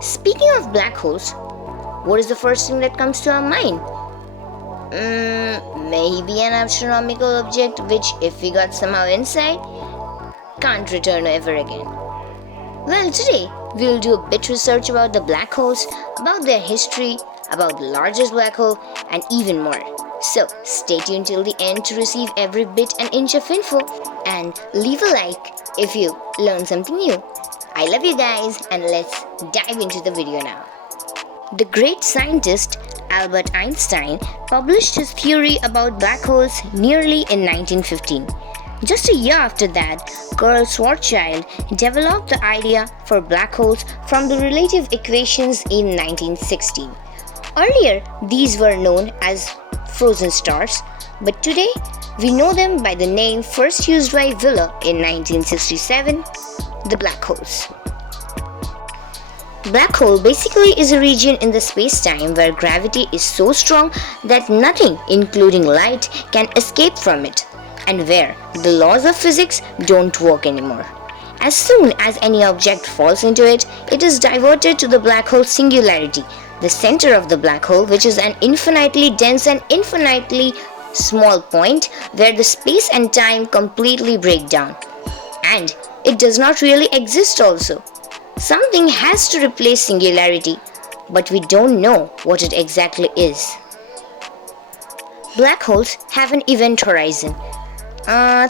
Speaking of black holes, what is the first thing that comes to our mind? Maybe an astronomical object which, if we got somehow inside, can't return ever again. Well, today we'll do a bit research about the black holes, about their history, about the largest black hole, and even more. So stay tuned till the end to receive every bit and inch of info, and leave a like if you learn something new. I love you guys, and let's dive into the video now. The great scientist Albert Einstein published his theory about black holes nearly in 1915. Just a year after that, Carl Schwarzschild developed the idea for black holes from the relative equations in 1916. Earlier, these were known as frozen stars, but today we know them by the name first used by Wheeler in 1967, the black holes. Black hole basically is a region in the space-time where gravity is so strong that nothing, including light, can escape from it, and where the laws of physics don't work anymore. As soon as any object falls into it, it is diverted to the black hole singularity, the center of the black hole, which is an infinitely dense and infinitely small point where the space and time completely break down. And it does not really exist also. Something has to replace singularity, but we don't know what it exactly is. Black holes have an event horizon.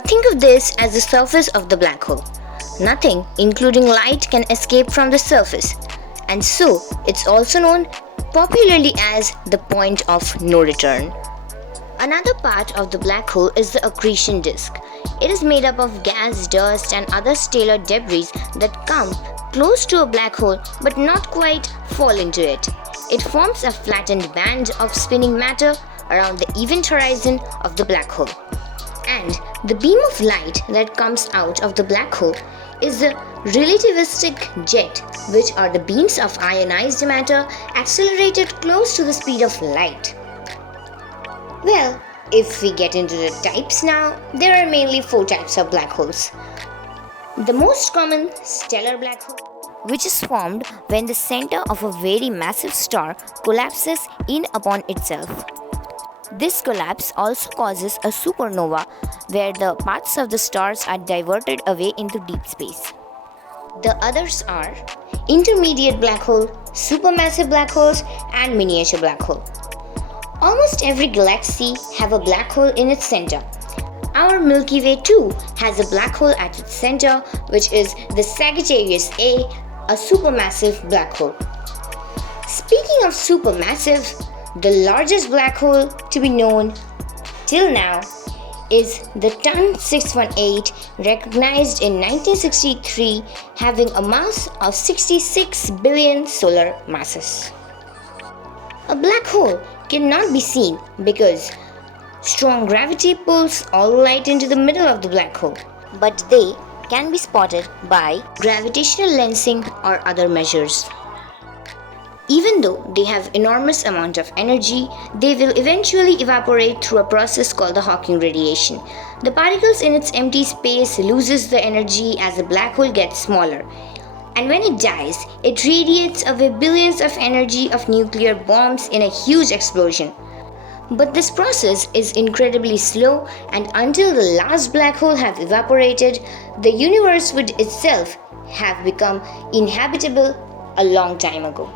Think of this as the surface of the black hole. Nothing, including light, can escape from the surface, and so it's also known popularly as the point of no return. Another part of the black hole is the accretion disk. It is made up of gas, dust, and other stellar debris that come close to a black hole but not quite fall into it. It forms a flattened band of spinning matter around the event horizon of the black hole. And the beam of light that comes out of the black hole is the relativistic jet, which are the beams of ionized matter accelerated close to the speed of light. Well, if we get into the types now, there are mainly 4 types of black holes. The most common, stellar black hole, which is formed when the center of a very massive star collapses in upon itself. This collapse also causes a supernova, where the parts of the stars are diverted away into deep space. The others are intermediate black hole, supermassive black holes, and miniature black hole. Almost every galaxy have a black hole in its center. Our Milky Way too has a black hole at its center, which is the Sagittarius A, a supermassive black hole. Speaking of supermassive, the largest black hole to be known till now is the TON 618, recognized in 1963, having a mass of 66 billion solar masses. A black hole cannot be seen because strong gravity pulls all light into the middle of the black hole, but they can be spotted by gravitational lensing or other measures. Even though they have enormous amount of energy, they will eventually evaporate through a process called the Hawking radiation. The particles in its empty space loses the energy as the black hole gets smaller. And when it dies, it radiates away billions of energy of nuclear bombs in a huge explosion. But this process is incredibly slow, and until the last black hole have evaporated, the universe would itself have become inhabitable a long time ago.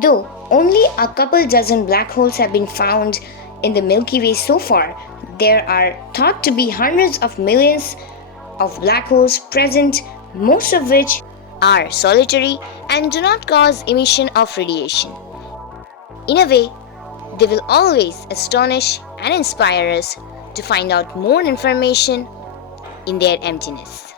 Though only a couple dozen black holes have been found in the Milky Way so far, there are thought to be hundreds of millions of black holes present, most of which are solitary and do not cause emission of radiation. In a way, they will always astonish and inspire us to find out more information in their emptiness.